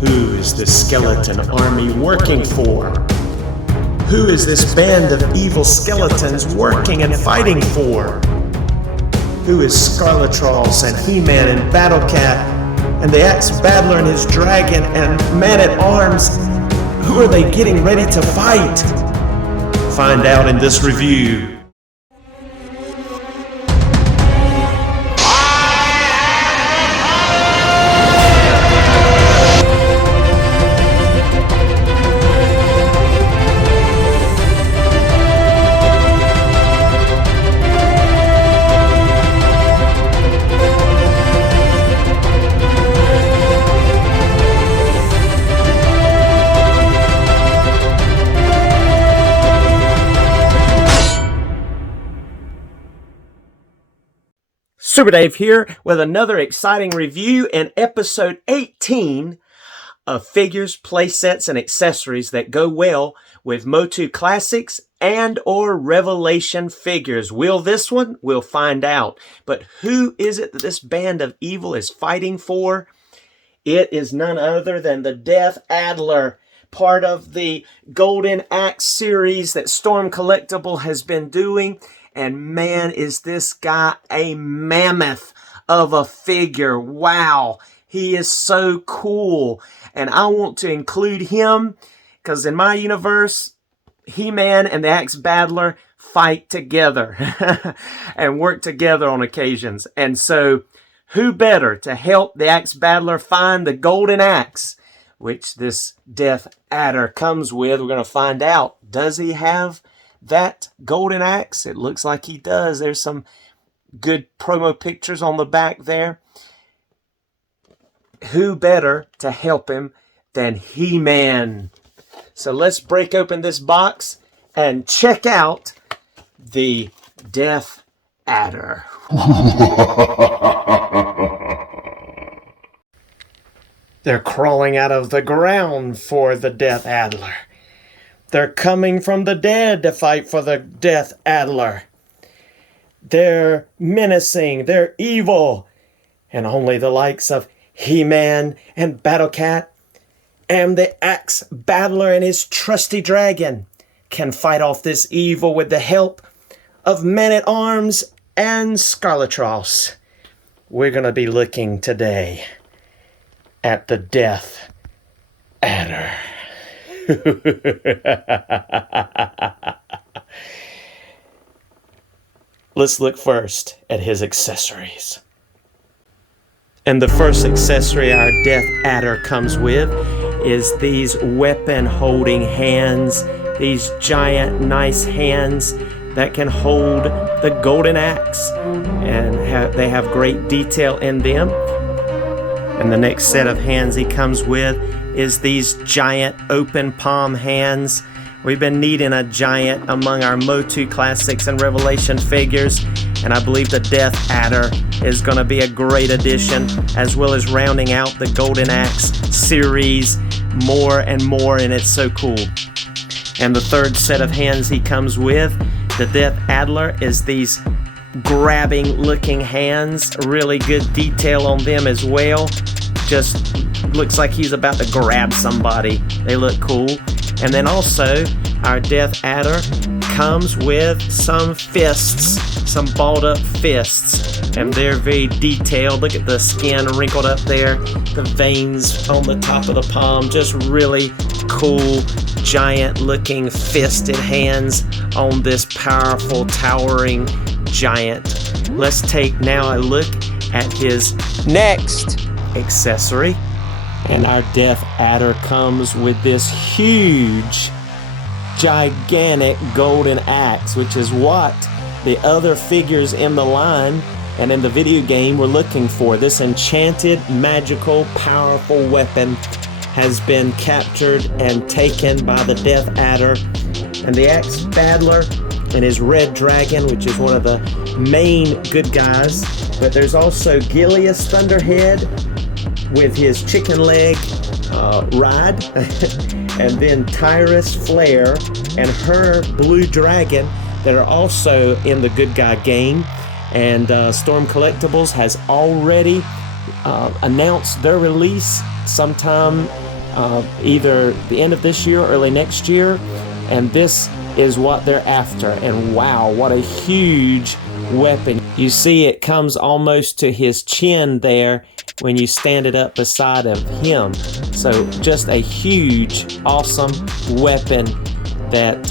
Who is this skeleton army working for? Who is this band of evil skeletons working and fighting for? Who is Scarletros and He-Man and Battlecat and the Axe Battler and his dragon and Man-at-Arms? Who are they getting ready to fight? Find out in this review. Super Dave here with another exciting review in episode 18 of figures, playsets, and accessories that go well with MOTU Classics and or Revelation figures. Will this one? We'll find out. But who is it that this band of evil is fighting for? It is none other than the Death Adler, part of the Golden Axe series that Storm Collectible has been doing. And man, is this guy a mammoth of a figure. Wow, he is so cool. And I want to include him because in my universe, He-Man and the Axe Battler fight together and work together on occasions. And so who better to help the Axe Battler find the golden axe, which this Death Adder comes with? We're going to find out. Does he have that golden axe? It looks like he does. There's some good promo pictures on the back there. Who better to help him than He-Man? So let's break open this box and check out the Death Adder. They're crawling out of the ground for the Death Adler. They're coming from the dead to fight for the Death Adler. They're menacing, they're evil, and only the likes of He-Man and Battlecat and the Axe Battler and his trusty dragon can fight off this evil with the help of Man-at-Arms and Scarletros. We're going to be looking today at the Death Adder. Let's look first at his accessories. And the first accessory our Death Adder comes with is these weapon-holding hands, these giant, nice hands that can hold the golden axe, and they have great detail in them. And the next set of hands he comes with is these giant open palm hands. We've been needing a giant among our MOTU Classics and Revelation figures, and I believe the Death Adder is going to be a great addition, as well as rounding out the Golden Axe series more and more, and it's so cool. And the third set of hands he comes with, the Death Adler, is these grabbing looking hands. Really good detail on them as well. Just looks like he's about to grab somebody. They look cool. And then also, our Death Adder comes with some fists, some balled up fists. And they're very detailed. Look at the skin wrinkled up there, the veins on the top of the palm. Just really cool, giant looking fisted hands on this powerful, towering giant. Let's take now a look at his next accessory. And our Death Adder comes with this huge, gigantic golden axe, which is what the other figures in the line and in the video game were looking for. This enchanted, magical, powerful weapon has been captured and taken by the Death Adder. And the Axe Battler and his red dragon, which is one of the main good guys. But there's also Gilius Thunderhead with his chicken leg ride, and then Tyrus Flare and her blue dragon that are also in the good guy game. And Storm Collectibles has already announced their release sometime either the end of this year or early next year, and this is what they're after. And wow, what a huge weapon. You see it comes almost to his chin there when you stand it up beside of him. So just a huge, awesome weapon that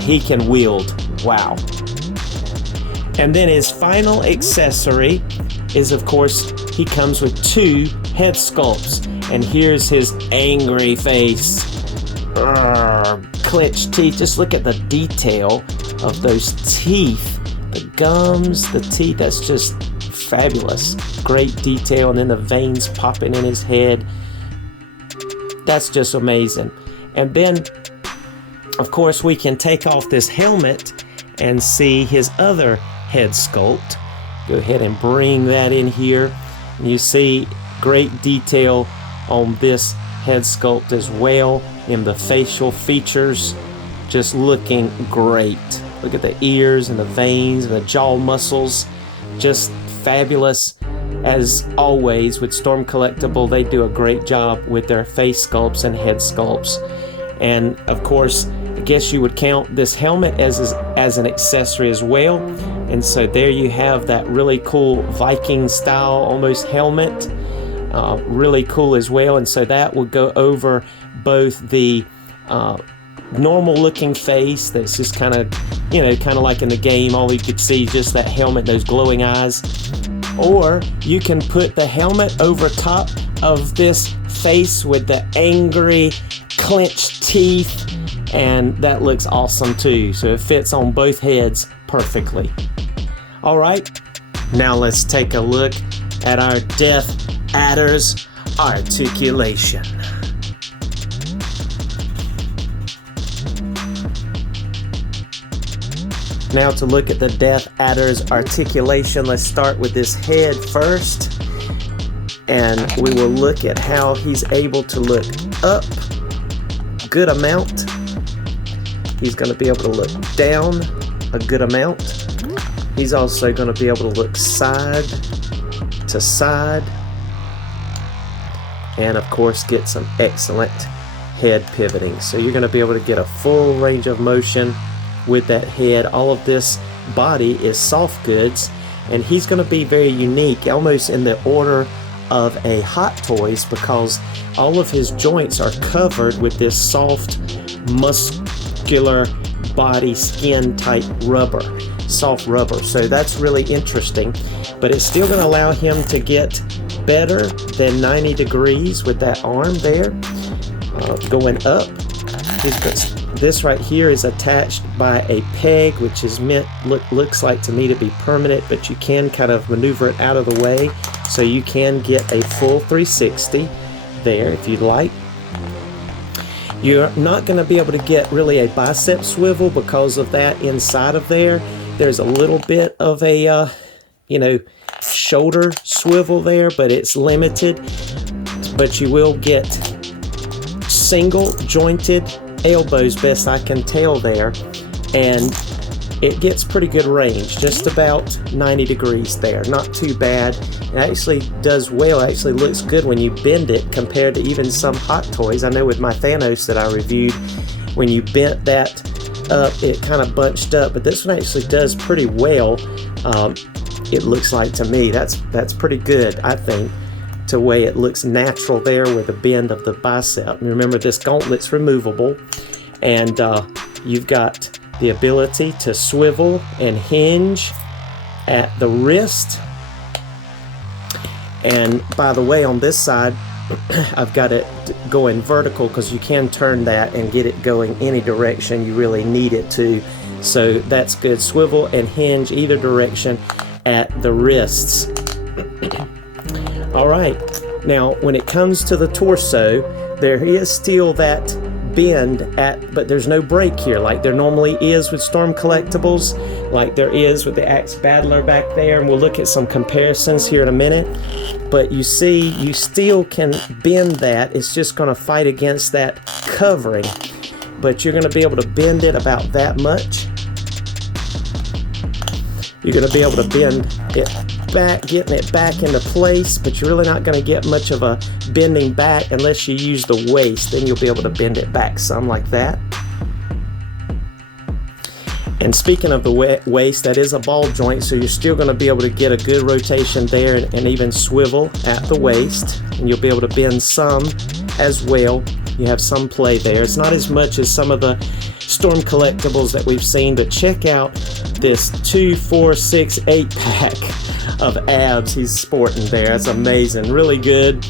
he can wield. Wow. And then his final accessory is, of course, he comes with 2 head sculpts. And here's his angry face. Clenched teeth. Just look at the detail of those teeth. The gums, the teeth, that's just fabulous. Great detail. And then the veins popping in his head. That's just amazing. And then, of course, we can take off this helmet and see his other head sculpt. Go ahead and bring that in here. And you see great detail on this head sculpt as well, in the facial features, just looking great. Look at the ears and the veins and the jaw muscles, just fabulous. As always with Storm Collectible, they do a great job with their face sculpts and head sculpts. And of course, I guess you would count this helmet as an accessory as well. And so there you have that really cool Viking style almost helmet. Really cool as well. And so that will go over both the normal looking face that's just kind of, kind of like in the game, all you could see just that helmet, those glowing eyes. Or you can put the helmet over top of this face with the angry clenched teeth, and that looks awesome too. So it fits on both heads perfectly. All right, now let's take a look at our Death Adder's articulation. Now to look at the Death Adder's articulation, let's start with this head first. And we will look at how he's able to look up a good amount. He's going to be able to look down a good amount. He's also going to be able to look side to side. And of course get some excellent head pivoting. So you're going to be able to get a full range of motion with that head. All of this body is soft goods, and he's going to be very unique, almost in the order of a Hot Toys, because all of his joints are covered with this soft, muscular body skin type rubber, soft rubber. So that's really interesting, but it's still going to allow him to get better than 90 degrees with that arm there, going up. This right here is attached by a peg, which is meant, looks like to me to be permanent, but you can kind of maneuver it out of the way, so you can get a full 360 there if you'd like. You're not going to be able to get really a bicep swivel because of that inside of there. There's a little bit of a, shoulder swivel there, but it's limited. But you will get single jointed elbows, best I can tell there, and it gets pretty good range, just about 90 degrees there. Not too bad. It actually does well. It actually looks good when you bend it compared to even some Hot Toys. I know with my Thanos that I reviewed, when you bent that up, it kind of bunched up, but this one actually does pretty well. It looks like to me that's pretty good, I think, to the way it looks natural there with the bend of the bicep. And remember, this gauntlet's removable, and you've got the ability to swivel and hinge at the wrist. And by the way, on this side, I've got it going vertical because you can turn that and get it going any direction you really need it to. So that's good. Swivel and hinge either direction at the wrists. All right, now when it comes to the torso, there is still that bend but there's no break here like there normally is with Storm Collectibles, like there is with the Axe Battler back there, and we'll look at some comparisons here in a minute. But you see, you still can bend that. It's just going to fight against that covering, but you're going to be able to bend it about that much. You're going to be able to bend it back, getting it back into place, but you're really not going to get much of a bending back unless you use the waist. Then you'll be able to bend it back some like that. And speaking of the waist, that is a ball joint, so you're still going to be able to get a good rotation there and even swivel at the waist. And you'll be able to bend some as well. You have some play there. It's not as much as some of the Storm Collectibles that we've seen, but check out this 2, 4, 6, 8 pack of abs he's sporting there. That's amazing. Really good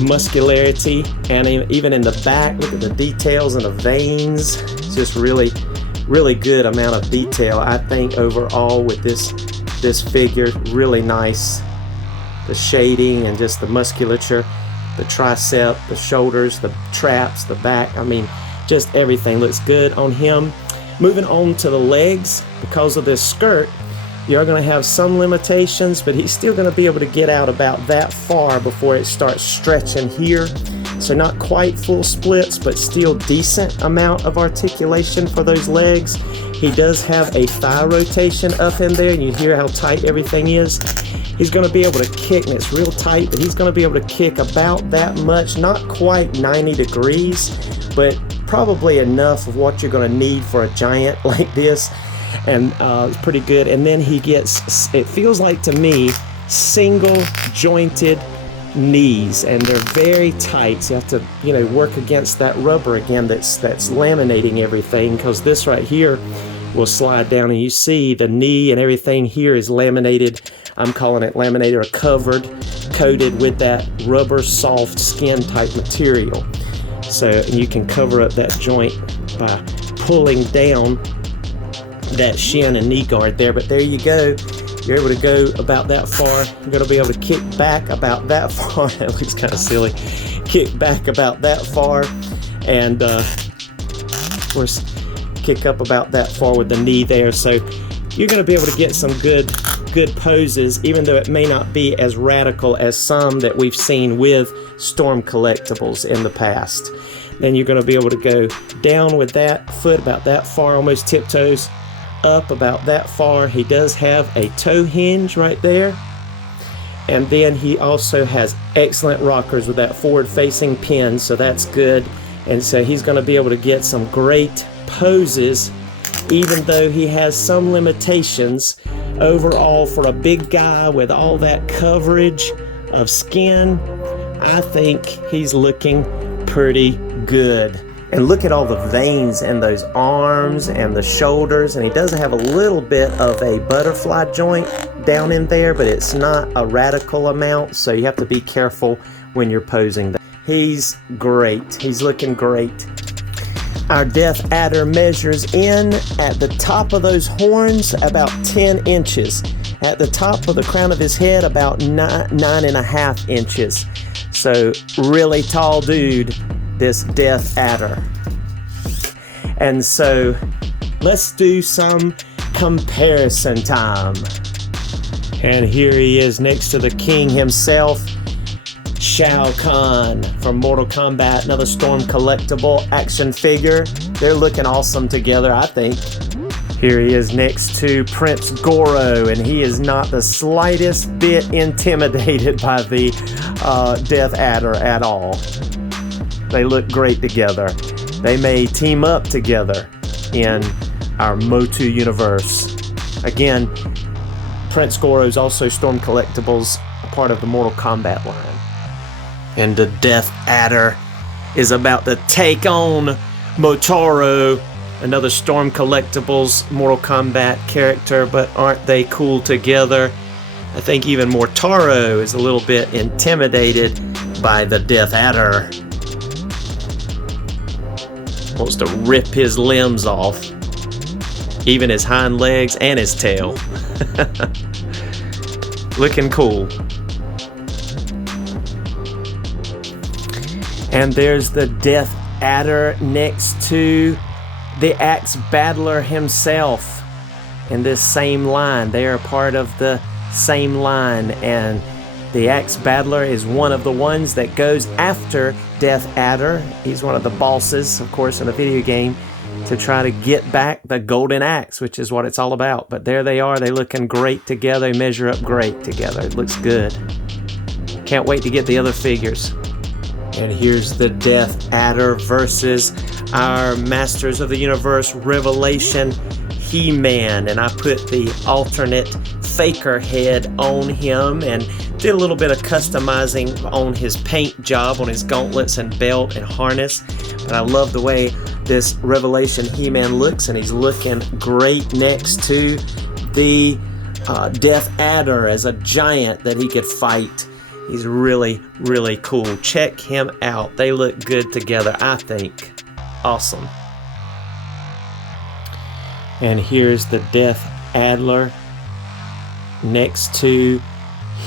muscularity, and even in the back, look at the details and the veins. It's just really good amount of detail, I think, overall with this figure. Really nice. The shading and just the musculature, the tricep, the shoulders, the traps, the back. I mean, just everything looks good on him. Moving on to the legs, because of this skirt, you're going to have some limitations, but he's still going to be able to get out about that far before it starts stretching here. So not quite full splits, but still decent amount of articulation for those legs. He does have a thigh rotation up in there, and you hear how tight everything is. He's going to be able to kick, and it's real tight, but he's going to be able to kick about that much, not quite 90 degrees, but probably enough of what you're going to need for a giant like this. And it's pretty good. And then he gets, it feels like to me, single jointed knees, and they're very tight, so you have to work against that rubber again that's laminating everything, because this right here will slide down, and you see the knee and everything here is laminated. I'm calling it laminated or coated with that rubber soft skin type material. So you can cover up that joint by pulling down that shin and knee guard there. But there you go. You're able to go about that far. You're going to be able to kick back about that far. That looks kind of silly. Kick back about that far, and of course kick up about that far with the knee there. So you're going to be able to get some good poses, even though it may not be as radical as some that we've seen with Storm Collectibles in the past. Then you're going to be able to go down with that foot about that far, almost tiptoes up about that far. He does have a toe hinge right there, and then he also has excellent rockers with that forward facing pin, so that's good. And so he's going to be able to get some great poses, even though he has some limitations. Overall, for a big guy with all that coverage of skin, I think he's looking pretty good. And look at all the veins in those arms and the shoulders, and he does have a little bit of a butterfly joint down in there, but it's not a radical amount, so you have to be careful when you're posing that. He's great. He's looking great. Our Death Adder measures in at the top of those horns about 10 inches. At the top of the crown of his head about 9.5 inches. So really tall dude, this Death Adder. And so let's do some comparison time. And here he is next to the king himself, Shao Kahn from Mortal Kombat, another Storm Collectible action figure. They're looking awesome together, I think. Here he is next to Prince Goro, and he is not the slightest bit intimidated by the Death Adder at all. They look great together. They may team up together in our MOTU universe. Again, Prince Goro is also Storm Collectibles, a part of the Mortal Kombat line. And the Death Adder is about to take on Motaro, another Storm Collectibles Mortal Kombat character, but aren't they cool together? I think even Motaro is a little bit intimidated by the Death Adder. Wants to rip his limbs off, even his hind legs and his tail. Looking cool. And there's the Death Adder next to the Axe Battler himself in this same line. They are part of the same line, and the Axe Battler is one of the ones that goes after Death Adder. He's one of the bosses, of course, in the video game. to try to get back the golden axe, which is what it's all about. But there they are. They're looking great together. They measure up great together. It looks good. Can't wait to get the other figures. And here's the Death Adder versus our Masters of the Universe Revelation He-Man. And I put the alternate Faker head on him and did a little bit of customizing on his paint job, on his gauntlets and belt and harness. But I love the way this Revelation He-Man looks, and he's looking great next to the Death Adder as a giant that he could fight. He's really, really cool. Check him out. They look good together, I think. Awesome. And here's the Death Adder next to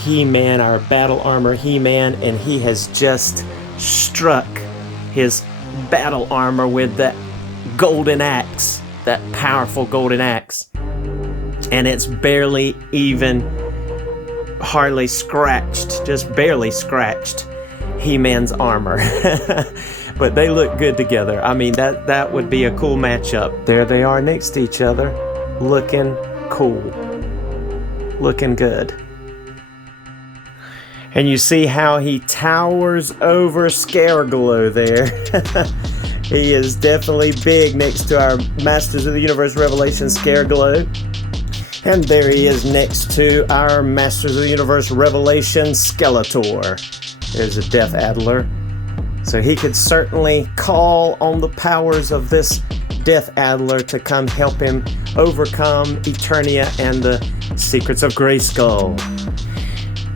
He-Man, our battle armor He-Man, and he has just struck his battle armor with that golden axe, that powerful golden axe. And it's barely even hardly scratched, just barely scratched He-Man's armor. But they look good together. I mean, that would be a cool matchup. There they are next to each other, looking cool, looking good. And you see how he towers over Scareglow there. He is definitely big next to our Masters of the Universe Revelation Scareglow. And there he is next to our Masters of the Universe Revelation Skeletor. There's a Death Adder. So he could certainly call on the powers of this Death Adder to come help him overcome Eternia and the secrets of Grayskull.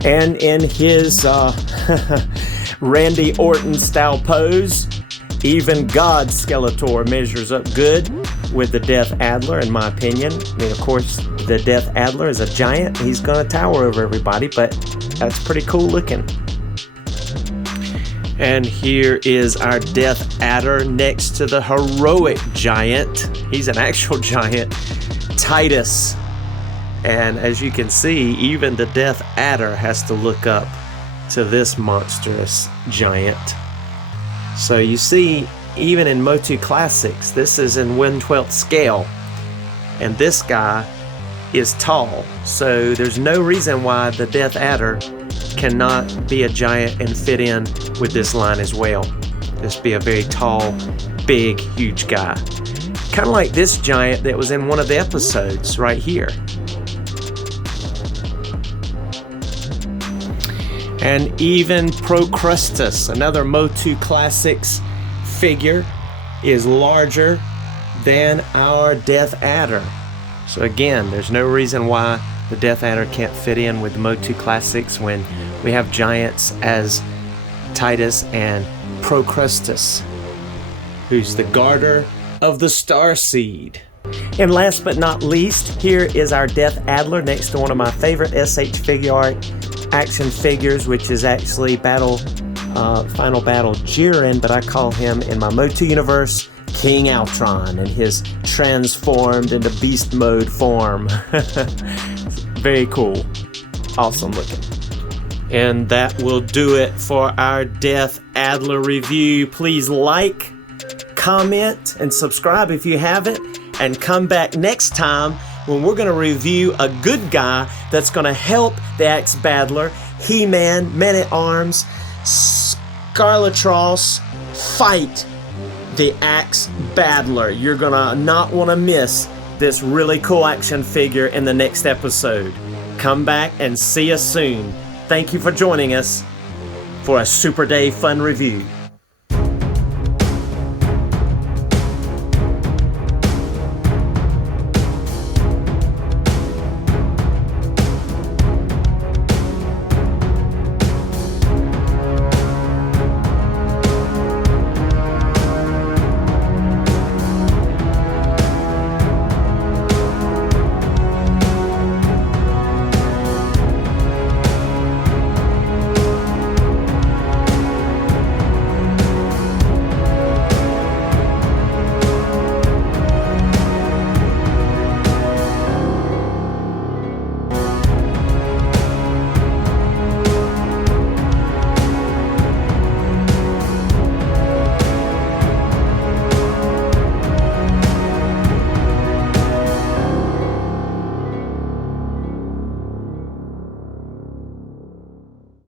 And in his Randy Orton style pose, even God Skeletor measures up good with the Death Adder, in my opinion. I mean, of course, the Death Adder is a giant. He's going to tower over everybody, but that's pretty cool looking. And here is our Death Adder next to the heroic giant. He's an actual giant, Titus. And as you can see, even the Death Adder has to look up to this monstrous giant. So you see, even in MOTU Classics, this is in 1/12 scale. And this guy is tall. So there's no reason why the Death Adder cannot be a giant and fit in with this line as well. This be a very tall, big, huge guy. Kind of like this giant that was in one of the episodes right here. And even Procrustus, another MOTU Classics figure, is larger than our Death Adder. So again, there's no reason why the Death Adder can't fit in with MOTU Classics when we have giants as Titus and Procrustus, who's the guarder of the Starseed. And last but not least, here is our Death Adder next to one of my favorite SH Figure Art action figures, which is actually Final Battle Jiren, but I call him in my MOTU universe King Altron in his transformed into beast mode form. Very cool. Awesome looking. And that will do it for our Death Adder review. Please like, comment, and subscribe if you haven't. And come back next time when we're going to review a good guy that's going to help the Axe Battler, He-Man, Man-at-Arms, Scarletros fight the Axe Battler. You're going to not want to miss this really cool action figure in the next episode. Come back and see us soon. Thank you for joining us for a Super Day Fun Review.